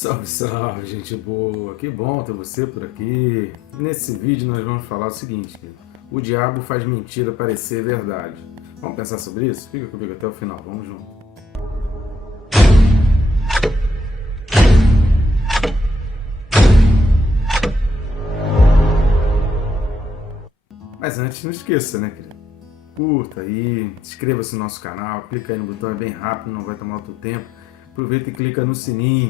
Salve, salve, gente boa! Que bom ter você por aqui. Nesse vídeo nós vamos falar o seguinte: o diabo faz mentira parecer verdade. Vamos pensar sobre isso? Fica comigo até o final, vamos junto. Mas antes, não esqueça, né, querido? Curta aí, inscreva-se no nosso canal, clica aí no botão, é bem rápido, não vai tomar muito tempo. Aproveita e clica no sininho.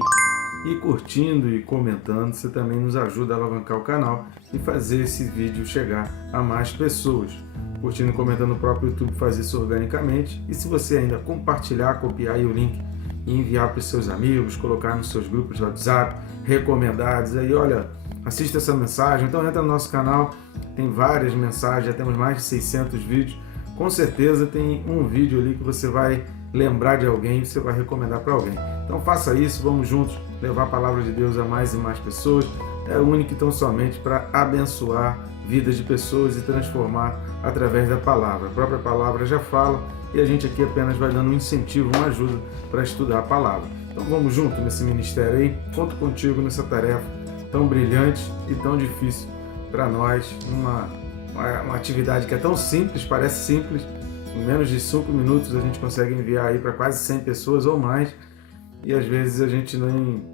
E curtindo e comentando, você também nos ajuda a alavancar o canal e fazer esse vídeo chegar a mais pessoas. Curtindo e comentando, o próprio YouTube faz isso organicamente. E se você ainda compartilhar, copiar aí o link e enviar para os seus amigos, colocar nos seus grupos de WhatsApp, recomendados, aí olha, assista essa mensagem, então entra no nosso canal, tem várias mensagens, já temos mais de 600 vídeos. Com certeza tem um vídeo ali que você vai lembrar de alguém, você vai recomendar para alguém. Então faça isso, vamos juntos levar a palavra de Deus a mais e mais pessoas. É único e tão somente para abençoar vidas de pessoas e transformar através da palavra. A própria palavra já fala e a gente aqui apenas vai dando um incentivo, uma ajuda para estudar a palavra. Então vamos junto nesse ministério aí, conto contigo nessa tarefa tão brilhante e tão difícil para nós, uma atividade que é tão simples, parece simples. Em menos de 5 minutos a gente consegue enviar aí para quase 100 pessoas ou mais, e às vezes a gente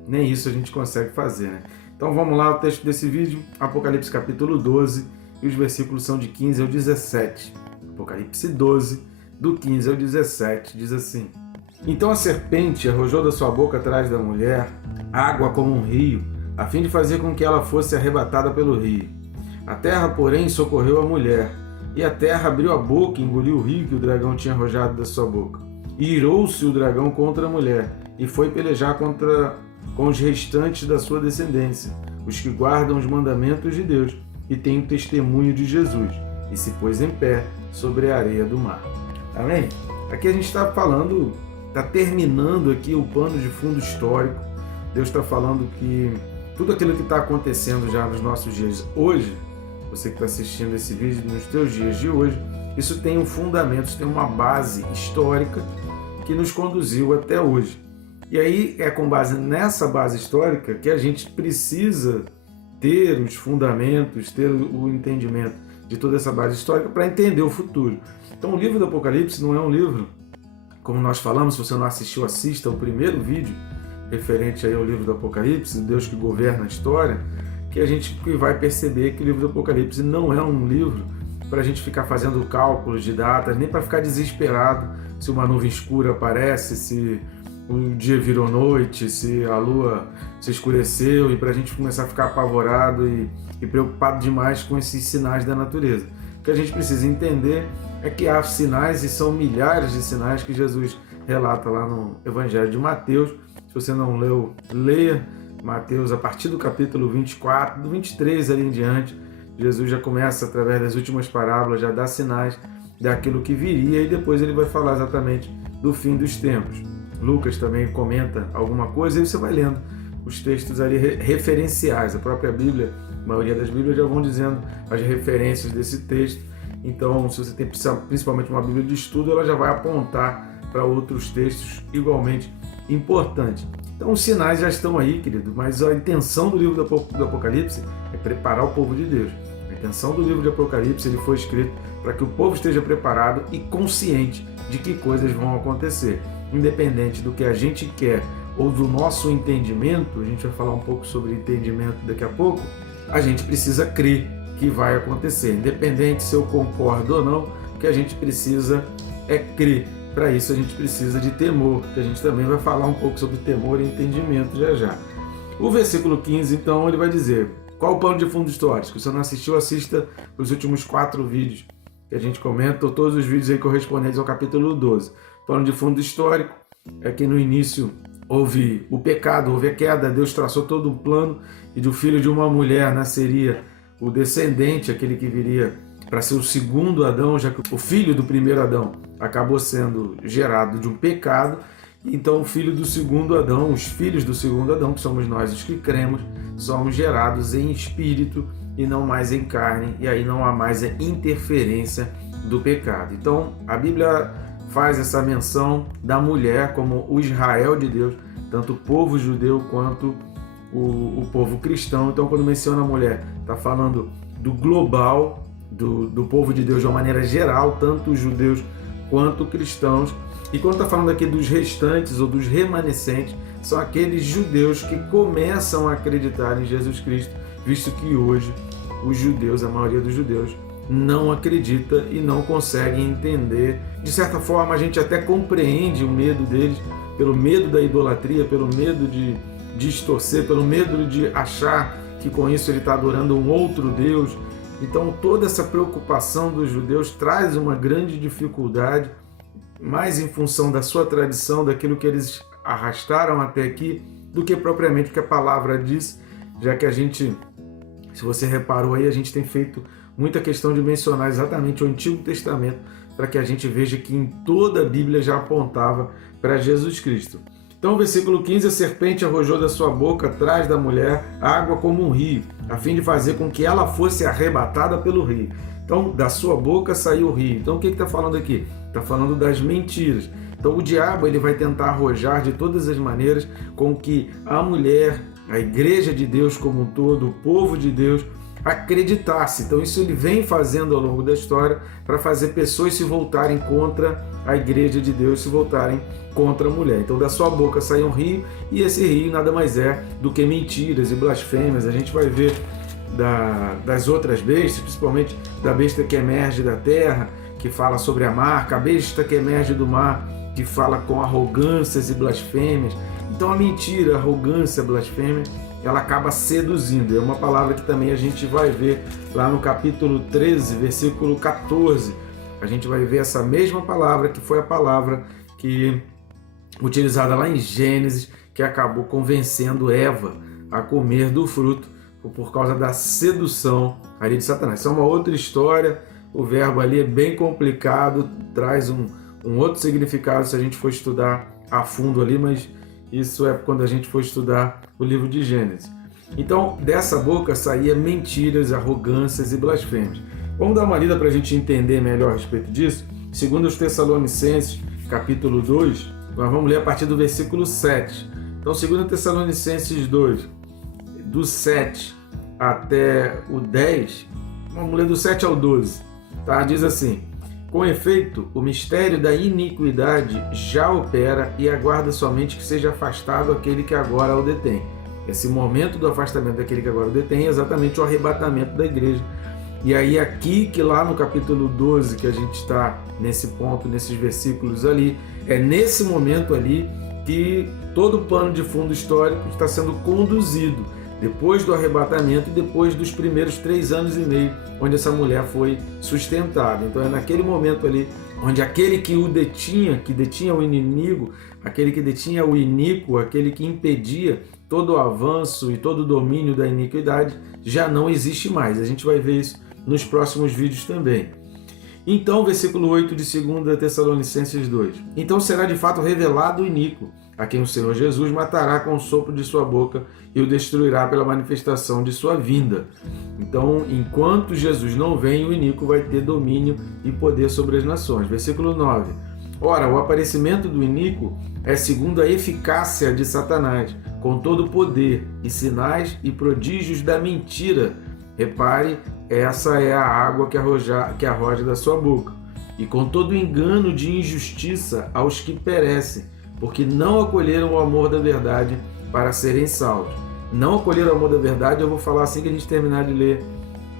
nem isso a gente consegue fazer, né? Então vamos lá, o texto desse vídeo, Apocalipse capítulo 12, e os versículos são de 15 ao 17. Apocalipse 12, do 15 ao 17, diz assim: Então a serpente arrojou da sua boca atrás da mulher água como um rio, a fim de fazer com que ela fosse arrebatada pelo rio. A terra, porém, socorreu a mulher, e a terra abriu a boca e engoliu o rio que o dragão tinha arrojado da sua boca. E irou-se o dragão contra a mulher, e foi pelejar com os restantes da sua descendência, os que guardam os mandamentos de Deus e têm o testemunho de Jesus, e se pôs em pé sobre a areia do mar. Amém? Aqui a gente está falando, está terminando aqui o pano de fundo histórico. Deus está falando que tudo aquilo que está acontecendo já nos nossos dias hoje, você que está assistindo esse vídeo nos teus dias de hoje, isso tem um fundamento, isso tem uma base histórica que nos conduziu até hoje. E aí é com base nessa base histórica que a gente precisa ter os fundamentos, ter o entendimento de toda essa base histórica para entender o futuro. Então o livro do Apocalipse não é um livro, como nós falamos, se você não assistiu, assista o primeiro vídeo referente aí ao livro do Apocalipse, Deus que governa a história, que a gente vai perceber que o livro do Apocalipse não é um livro para a gente ficar fazendo cálculos de datas, nem para ficar desesperado se uma nuvem escura aparece, se o dia virou noite, se a lua se escureceu, e para a gente começar a ficar apavorado e preocupado demais com esses sinais da natureza. O que a gente precisa entender é que há sinais, e são milhares de sinais que Jesus relata lá no Evangelho de Mateus. Se você não leu, leia Mateus a partir do capítulo 24, do 23 ali em diante. Jesus já começa, através das últimas parábolas, já dá sinais daquilo que viria, e depois ele vai falar exatamente do fim dos tempos. Lucas também comenta alguma coisa, e você vai lendo os textos ali referenciais. A própria Bíblia, a maioria das Bíblias já vão dizendo as referências desse texto. Então, se você tem principalmente uma Bíblia de estudo, ela já vai apontar para outros textos igualmente importantes. Então, os sinais já estão aí, querido, mas a intenção do livro do Apocalipse é preparar o povo de Deus. A intenção do livro de Apocalipse, ele foi escrito para que o povo esteja preparado e consciente de que coisas vão acontecer. Independente do que a gente quer ou do nosso entendimento, a gente vai falar um pouco sobre entendimento daqui a pouco, a gente precisa crer que vai acontecer. Independente se eu concordo ou não, o que a gente precisa é crer. Para isso a gente precisa de temor, que a gente também vai falar um pouco sobre temor e entendimento já já. O versículo 15, então, ele vai dizer: qual o pano de fundo histórico? Se você não assistiu, assista os últimos 4 vídeos que a gente comenta, ou todos os vídeos aí correspondentes ao capítulo 12. O pano de fundo histórico é que no início houve o pecado, houve a queda, Deus traçou todo um plano, e do filho de uma mulher nasceria o descendente, aquele que viria para ser o segundo Adão, já que o filho do primeiro Adão acabou sendo gerado de um pecado. Então o filho do segundo Adão, os filhos do segundo Adão, que somos nós os que cremos, somos gerados em espírito e não mais em carne, e aí não há mais a interferência do pecado. Então a Bíblia faz essa menção da mulher como o Israel de Deus, tanto o povo judeu quanto o povo cristão. Então, quando menciona a mulher, está falando do global, do povo de Deus de uma maneira geral, tanto os judeus quanto os cristãos. E quando está falando aqui dos restantes ou dos remanescentes, são aqueles judeus que começam a acreditar em Jesus Cristo, visto que hoje os judeus, a maioria dos judeus, não acredita e não consegue entender. De certa forma, a gente até compreende o medo deles, pelo medo da idolatria, pelo medo de distorcer, pelo medo de achar que com isso ele está adorando um outro Deus. Então, toda essa preocupação dos judeus traz uma grande dificuldade, mais em função da sua tradição, daquilo que eles arrastaram até aqui, do que propriamente o que a palavra diz, já que a gente, se você reparou aí, a gente tem feito muita questão de mencionar exatamente o Antigo Testamento, para que a gente veja que em toda a Bíblia já apontava para Jesus Cristo. Então, versículo 15, a serpente arrojou da sua boca atrás da mulher água como um rio, a fim de fazer com que ela fosse arrebatada pelo rio. Então, da sua boca saiu o rio. Então, o que está falando aqui? Está falando das mentiras. Então, o diabo ele vai tentar arrojar de todas as maneiras com que a mulher, a igreja de Deus como um todo, o povo de Deus, acreditasse. Então isso ele vem fazendo ao longo da história para fazer pessoas se voltarem contra a igreja de Deus, se voltarem contra a mulher. Então da sua boca sai um rio, e esse rio nada mais é do que mentiras e blasfêmias. A gente vai ver das outras bestas, principalmente da besta que emerge da terra, que fala sobre a marca, a besta que emerge do mar, que fala com arrogâncias e blasfêmias. Então a mentira, a arrogância, a blasfêmia, ela acaba seduzindo. É uma palavra que também a gente vai ver lá no capítulo 13, versículo 14. A gente vai ver essa mesma palavra, que foi a palavra que utilizada lá em Gênesis, que acabou convencendo Eva a comer do fruto por causa da sedução ali de Satanás. Isso é uma outra história, o verbo ali é bem complicado, traz um outro significado se a gente for estudar a fundo ali, mas isso é quando a gente for estudar o livro de Gênesis. Então, dessa boca saía mentiras, arrogâncias e blasfêmias. Vamos dar uma lida para a gente entender melhor a respeito disso? Segundo os Tessalonicenses, capítulo 2, nós vamos ler a partir do versículo 7. Então, segundo Tessalonicenses 2, do 7 até o 10, vamos ler do 7 ao 12, tá? Diz assim: com efeito, o mistério da iniquidade já opera e aguarda somente que seja afastado aquele que agora o detém. Esse momento do afastamento daquele que agora o detém é exatamente o arrebatamento da igreja. E aí aqui, que lá no capítulo 12, que a gente está nesse ponto, nesses versículos ali, é nesse momento ali que todo o pano de fundo histórico está sendo conduzido, depois do arrebatamento e depois dos primeiros 3 anos e meio, onde essa mulher foi sustentada. Então é naquele momento ali, onde aquele que o detinha, que detinha o inimigo, aquele que detinha o iníquo, aquele que impedia todo o avanço e todo o domínio da iniquidade, já não existe mais. A gente vai ver isso nos próximos vídeos também. Então, versículo 8 de 2 Tessalonicenses 2. Então será de fato revelado o iníquo, a quem o Senhor Jesus matará com o sopro de sua boca e o destruirá pela manifestação de sua vinda. Então, enquanto Jesus não vem, o iníquo vai ter domínio e poder sobre as nações. Versículo 9. Ora, o aparecimento do iníquo é segundo a eficácia de Satanás, com todo o poder e sinais e prodígios da mentira. Repare, essa é a água que arroja da sua boca. E com todo o engano de injustiça aos que perecem, porque não acolheram o amor da verdade para serem salvos. Não acolheram o amor da verdade, eu vou falar assim que a gente terminar de ler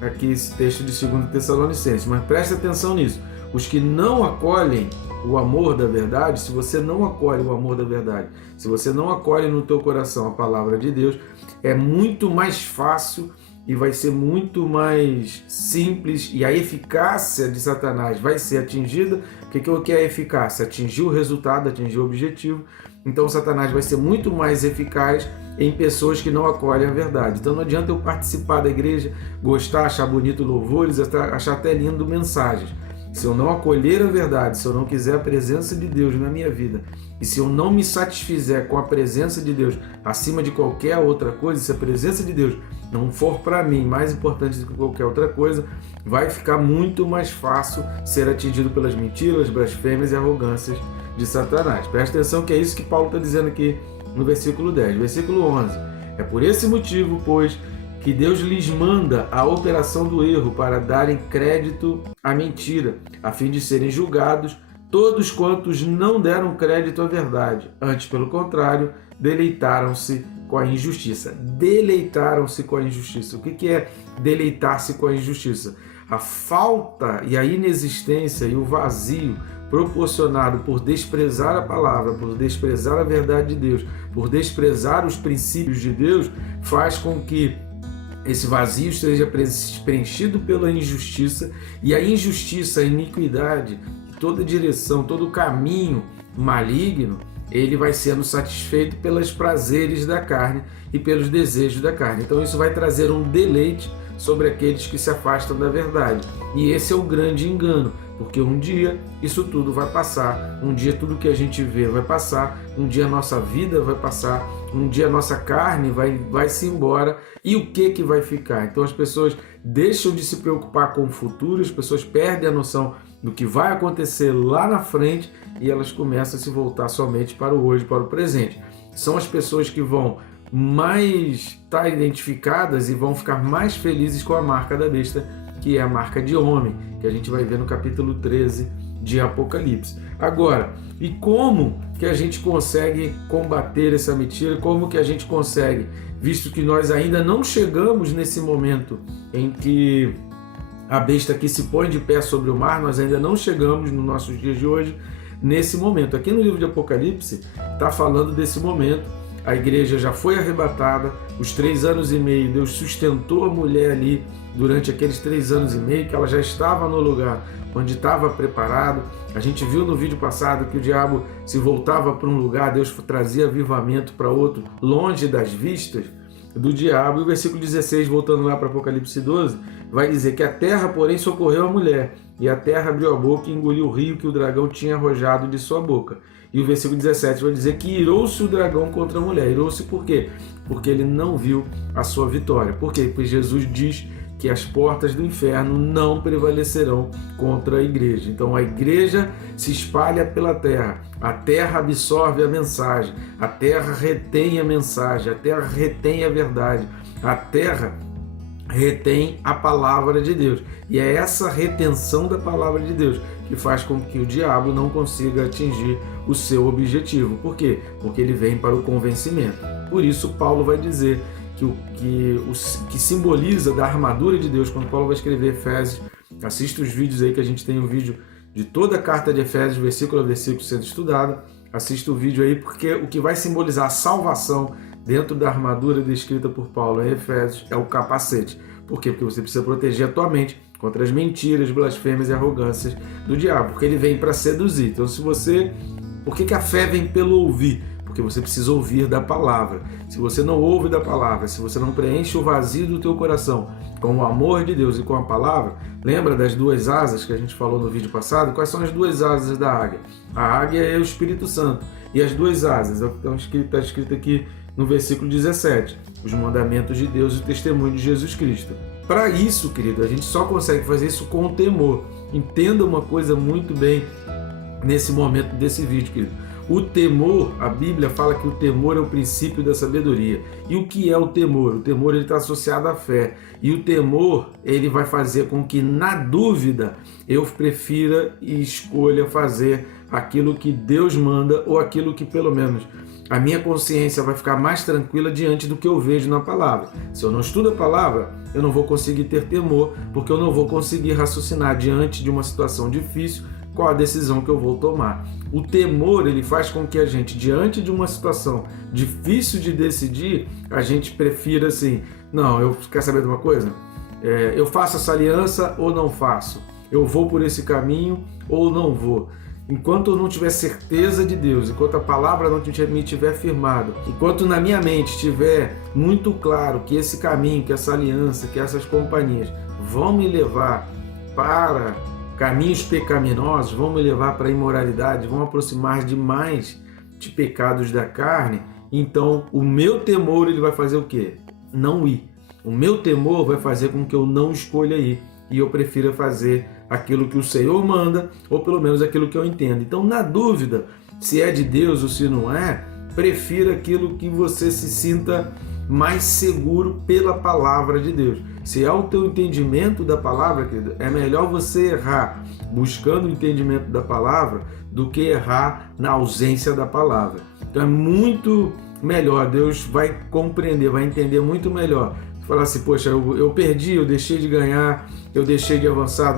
aqui esse texto de 2 Tessalonicenses, mas preste atenção nisso. Os que não acolhem o amor da verdade, se você não acolhe o amor da verdade, se você não acolhe no teu coração a palavra de Deus, é muito mais fácil e vai ser muito mais simples, e a eficácia de Satanás vai ser atingida. O que é a eficácia? Atingir o resultado, atingir o objetivo. Então Satanás vai ser muito mais eficaz em pessoas que não acolhem a verdade. Então não adianta eu participar da igreja, gostar, achar bonito louvores, achar até lindo mensagens. se eu não acolher a verdade, se eu não quiser a presença de Deus na minha vida, e se eu não me satisfizer com a presença de Deus acima de qualquer outra coisa, se a presença de Deus não for para mim mais importante do que qualquer outra coisa, vai ficar muito mais fácil ser atingido pelas mentiras, blasfêmias e arrogâncias de Satanás. Presta atenção que é isso que Paulo está dizendo aqui no versículo 10. Versículo 11. É por esse motivo, pois, que Deus lhes manda a operação do erro para darem crédito à mentira, a fim de serem julgados todos quantos não deram crédito à verdade. Antes, pelo contrário, deleitaram-se com a injustiça. Deleitaram-se com a injustiça. O que é deleitar-se com a injustiça? A falta e a inexistência e o vazio proporcionado por desprezar a palavra, por desprezar a verdade de Deus, por desprezar os princípios de Deus, faz com que esse vazio esteja preenchido pela injustiça, e a injustiça, a iniquidade, toda direção, todo caminho maligno, ele vai sendo satisfeito pelos prazeres da carne e pelos desejos da carne. Então isso vai trazer um deleite sobre aqueles que se afastam da verdade. E esse é o grande engano, porque um dia isso tudo vai passar, um dia tudo que a gente vê vai passar, um dia a nossa vida vai passar, um dia a nossa carne vai se embora, e o que vai ficar? Então as pessoas deixam de se preocupar com o futuro, as pessoas perdem a noção do que vai acontecer lá na frente e elas começam a se voltar somente para o hoje, para o presente. São as pessoas que vão mais estar identificadas e vão ficar mais felizes com a marca da besta, que é a marca de homem, que a gente vai ver no capítulo 13 de Apocalipse. Agora, e como que a gente consegue combater essa mentira? Como que a gente consegue, visto que nós ainda não chegamos nesse momento em que a besta aqui se põe de pé sobre o mar, nós ainda não chegamos nos nossos dias de hoje nesse momento. Aqui no livro de Apocalipse está falando desse momento. A igreja já foi arrebatada, os 3 anos e meio, Deus sustentou a mulher ali durante aqueles 3 anos e meio, que ela já estava no lugar onde estava preparado. A gente viu no vídeo passado que o diabo se voltava para um lugar, Deus trazia avivamento para outro, longe das vistas do diabo. E o versículo 16, voltando lá para Apocalipse 12, vai dizer que a terra, porém, socorreu a mulher, e a terra abriu a boca e engoliu o rio que o dragão tinha arrojado de sua boca. E o versículo 17 vai dizer que irou-se o dragão contra a mulher. Irou-se por quê? Porque ele não viu a sua vitória. Por quê? Porque Jesus diz que as portas do inferno não prevalecerão contra a igreja. Então a igreja se espalha pela terra, a terra absorve a mensagem, a terra retém a mensagem, a terra retém a verdade, a terra retém a palavra de Deus. E é essa retenção da palavra de Deus que faz com que o diabo não consiga atingir o seu objetivo. Por quê? Porque ele vem para o convencimento. Por isso Paulo vai dizer que simboliza da armadura de Deus, quando Paulo vai escrever Efésios. Assista os vídeos aí, que a gente tem um vídeo de toda a carta de Efésios, versículo a versículo sendo estudado. Assista o vídeo aí, porque o que vai simbolizar a salvação dentro da armadura descrita por Paulo em Efésios é o capacete. Por quê? Porque você precisa proteger a tua mente contra as mentiras, blasfêmias e arrogâncias do diabo, porque ele vem para seduzir. Então, por que a fé vem pelo ouvir? Porque você precisa ouvir da palavra. Se você não ouve da palavra, se você não preenche o vazio do teu coração com o amor de Deus e com a palavra, lembra das 2 asas que a gente falou no vídeo passado? Quais são as 2 asas da águia? A águia é o Espírito Santo. E as 2 asas, está escrito aqui no versículo 17, os mandamentos de Deus e o testemunho de Jesus Cristo. Para isso, querido, a gente só consegue fazer isso com o temor. Entenda uma coisa muito bem nesse momento desse vídeo, querido. O temor, a Bíblia fala que o temor é o princípio da sabedoria. E o que é o temor? O temor está associado à fé. E o temor, ele vai fazer com que, na dúvida, eu prefira e escolha fazer aquilo que Deus manda, ou aquilo que, pelo menos, a minha consciência vai ficar mais tranquila diante do que eu vejo na palavra. Se eu não estudo a palavra, eu não vou conseguir ter temor, porque eu não vou conseguir raciocinar diante de uma situação difícil qual a decisão que eu vou tomar. O temor, ele faz com que a gente, diante de uma situação difícil de decidir, a gente prefira assim, não, eu quero saber de uma coisa? Eu faço essa aliança ou não faço? Eu vou por esse caminho ou não vou? Enquanto eu não tiver certeza de Deus, enquanto a palavra não me tiver firmado, enquanto na minha mente estiver muito claro que esse caminho, que essa aliança, que essas companhias vão me levar para caminhos pecaminosos vão me levar para a imoralidade, vão aproximar demais de pecados da carne, então o meu temor ele vai fazer o quê? Não ir. O meu temor vai fazer com que eu não escolha ir e eu prefira fazer aquilo que o Senhor manda, ou pelo menos aquilo que eu entendo. Então, na dúvida se é de Deus ou se não é, prefira aquilo que você se sinta mais seguro pela palavra de Deus. Se é o teu entendimento da palavra, querido, é melhor você errar buscando o entendimento da palavra do que errar na ausência da palavra. Então é muito melhor, Deus vai compreender, vai entender muito melhor. Falar assim, poxa, eu perdi, eu deixei de ganhar, eu deixei de avançar,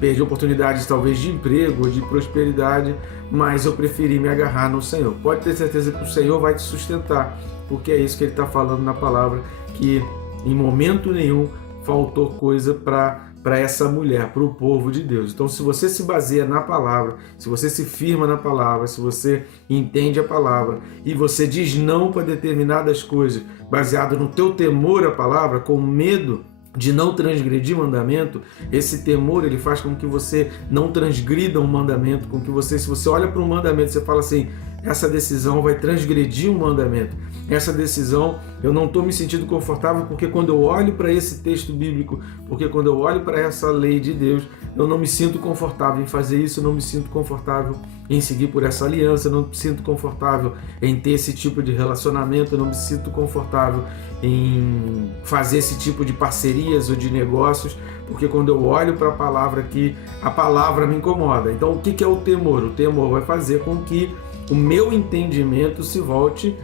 perdi oportunidades talvez de emprego, de prosperidade, mas eu preferi me agarrar no Senhor. Pode ter certeza que o Senhor vai te sustentar, porque é isso que Ele está falando na palavra, que em momento nenhum faltou coisa para essa mulher, para o povo de Deus. Então, se você se baseia na palavra, se você se firma na palavra, se você entende a palavra e você diz não para determinadas coisas, baseado no teu temor à palavra, com medo de não transgredir o mandamento, esse temor ele faz com que você não transgrida um mandamento, com que você, se você olha para um mandamento, você fala assim, essa decisão vai transgredir um mandamento. Essa decisão eu não estou me sentindo confortável porque quando eu olho para esse texto bíblico, porque quando eu olho para essa lei de Deus, eu não me sinto confortável em fazer isso, eu não me sinto confortável em seguir por essa aliança, eu não me sinto confortável em ter esse tipo de relacionamento, eu não me sinto confortável em fazer esse tipo de parcerias ou de negócios, porque quando eu olho para a palavra aqui, a palavra me incomoda. Então o que é o temor? O temor vai fazer com que o meu entendimento se volte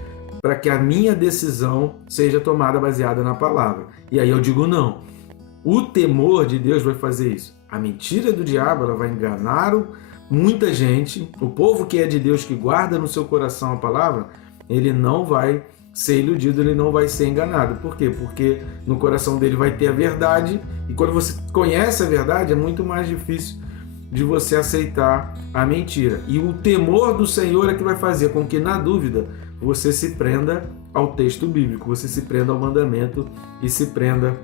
para que a minha decisão seja tomada baseada na palavra. E aí eu digo não. O temor de Deus vai fazer isso. A mentira do diabo ela vai enganar muita gente. O povo que é de Deus, que guarda no seu coração a palavra, ele não vai ser iludido, ele não vai ser enganado. Por quê? Porque no coração dele vai ter a verdade, e quando você conhece a verdade, é muito mais difícil de você aceitar a mentira. E o temor do Senhor é que vai fazer com que, na dúvida, você se prenda ao texto bíblico, você se prenda ao mandamento e se prenda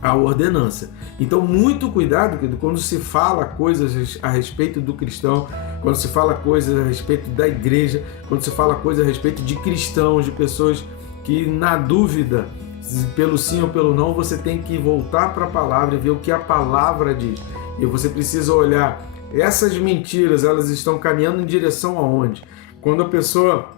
à ordenança. Então, muito cuidado, querido, quando se fala coisas a respeito do cristão, quando se fala coisas a respeito da igreja, quando se fala coisas a respeito de cristãos, de pessoas que, na dúvida, pelo sim ou pelo não, você tem que voltar para a palavra e ver o que a palavra diz. E você precisa olhar, essas mentiras, elas estão caminhando em direção aonde? Quando a pessoa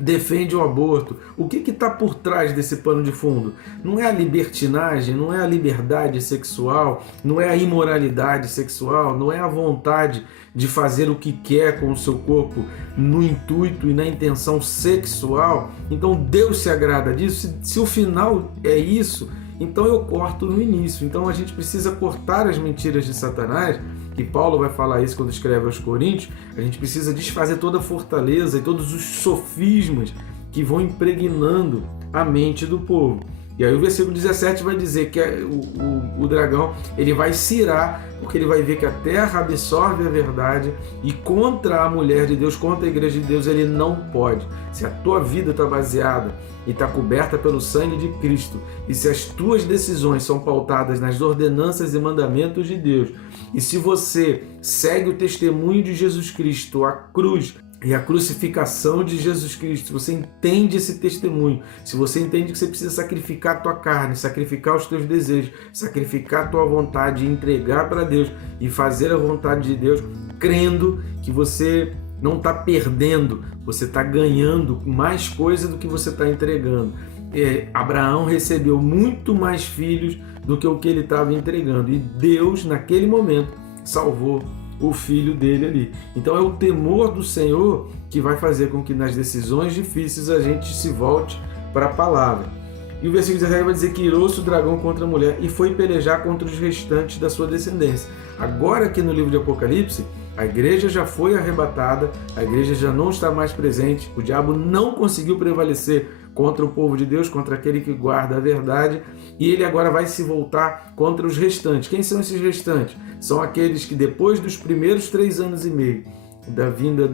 defende o aborto, o que está por trás desse pano de fundo? Não é a libertinagem, não é a liberdade sexual, não é a imoralidade sexual, não é a vontade de fazer o que quer com o seu corpo no intuito e na intenção sexual. Então Deus se agrada disso. Se o final é isso, então eu corto no início. Então a gente precisa cortar as mentiras de Satanás, e Paulo vai falar isso quando escreve aos Coríntios. A gente precisa desfazer toda a fortaleza e todos os sofismas que vão impregnando a mente do povo. E aí o versículo 17 vai dizer que o dragão ele vai se irar, porque ele vai ver que a terra absorve a verdade, e contra a mulher de Deus, contra a igreja de Deus, ele não pode. Se a tua vida está baseada e está coberta pelo sangue de Cristo, e se as tuas decisões são pautadas nas ordenanças e mandamentos de Deus, e se você segue o testemunho de Jesus Cristo, a cruz e a crucificação de Jesus Cristo, se você entende esse testemunho, se você entende que você precisa sacrificar a tua carne, sacrificar os teus desejos, sacrificar a tua vontade, entregar para Deus e fazer a vontade de Deus, crendo que você não está perdendo, você está ganhando mais coisa do que você está entregando. Abraão recebeu muito mais filhos do que o que ele estava entregando, e Deus naquele momento salvou o filho dele ali. Então é o temor do Senhor que vai fazer com que nas decisões difíceis a gente se volte para a palavra. E o versículo 17 vai dizer que irou-se o dragão contra a mulher e foi pelejar contra os restantes da sua descendência. Agora aqui no livro de Apocalipse, a igreja já foi arrebatada, a igreja já não está mais presente, o diabo não conseguiu prevalecer contra o povo de Deus, contra aquele que guarda a verdade, e ele agora vai se voltar contra os restantes. Quem são esses restantes? São aqueles que depois dos primeiros 3 anos e meio da vinda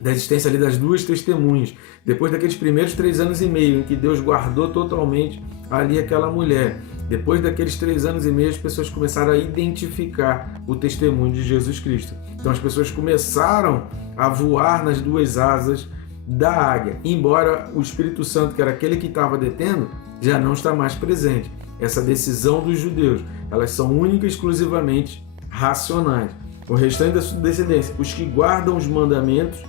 da existência ali das duas testemunhas, depois daqueles primeiros 3 anos e meio em que Deus guardou totalmente ali aquela mulher, Depois daqueles 3 anos e meio, as pessoas começaram a identificar o testemunho de Jesus Cristo. Então as pessoas começaram a voar nas 2 asas da águia, embora o Espírito Santo, que era aquele que estava detendo, já não está mais presente. Essa decisão dos judeus, elas são única e exclusivamente racionais. O restante da sua descendência, os que guardam os mandamentos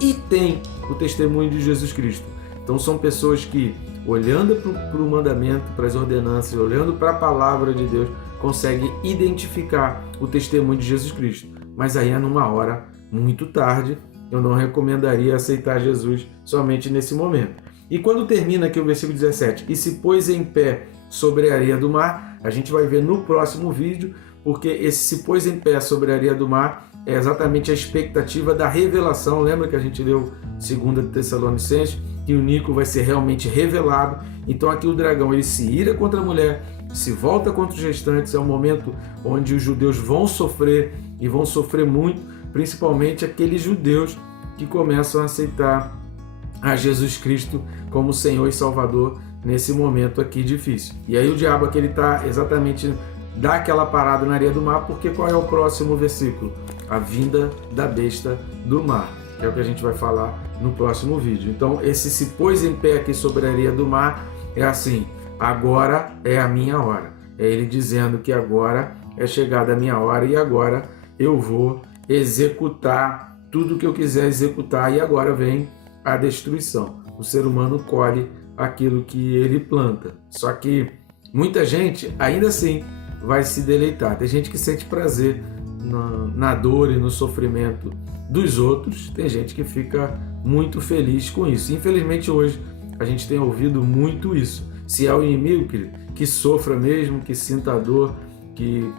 e têm o testemunho de Jesus Cristo. Então são pessoas que, olhando para o mandamento, para as ordenanças, olhando para a palavra de Deus, conseguem identificar o testemunho de Jesus Cristo. Mas aí é numa hora muito tarde. Eu não recomendaria aceitar Jesus somente nesse momento. E quando termina aqui o versículo 17, e se pôs em pé sobre a areia do mar, a gente vai ver no próximo vídeo, porque esse se pôs em pé sobre a areia do mar é exatamente a expectativa da revelação. Lembra que a gente leu 2 Tessalonicenses, que o Nico vai ser realmente revelado. Então aqui o dragão ele se ira contra a mulher, se volta contra os restantes. É um momento onde os judeus vão sofrer, e vão sofrer muito, principalmente aqueles judeus que começam a aceitar a Jesus Cristo como Senhor e Salvador nesse momento aqui difícil. E aí o diabo aqui ele está exatamente dá aquela parada na areia do mar, porque qual é o próximo versículo? A vinda da besta do mar, que é o que a gente vai falar no próximo vídeo. Então esse se pôs em pé aqui sobre a areia do mar é assim: agora é a minha hora. É ele dizendo que agora é chegada a minha hora e agora eu vou executar tudo o que eu quiser executar, e agora vem a destruição. O ser humano colhe aquilo que ele planta. Só que muita gente ainda assim vai se deleitar. Tem gente que sente prazer na dor e no sofrimento dos outros. Tem gente que fica muito feliz com isso. Infelizmente hoje a gente tem ouvido muito isso. Se é o inimigo, querido, que sofra mesmo, que sinta a dor, que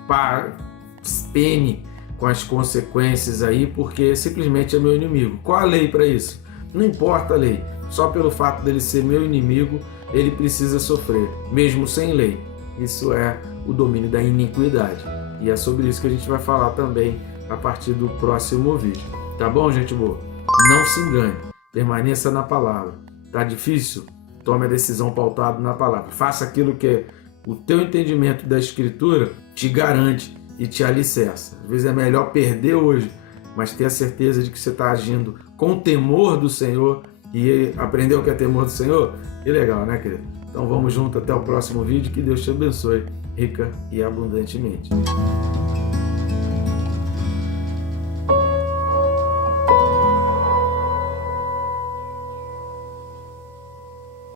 pene com as consequências aí, porque simplesmente é meu inimigo. Qual a lei para isso? Não importa a lei. Só pelo fato dele ser meu inimigo, ele precisa sofrer, mesmo sem lei. Isso é o domínio da iniquidade. E é sobre isso que a gente vai falar também a partir do próximo vídeo. Tá bom, gente boa? Não se engane. Permaneça na palavra. Tá difícil? Tome a decisão pautada na palavra. Faça aquilo que o teu entendimento da Escritura te garante e te alicerça. Às vezes é melhor perder hoje, mas ter a certeza de que você está agindo com temor do Senhor. E aprender o que é temor do Senhor? Que legal, né, querido? Então vamos junto até o próximo vídeo. Que Deus te abençoe rica e abundantemente.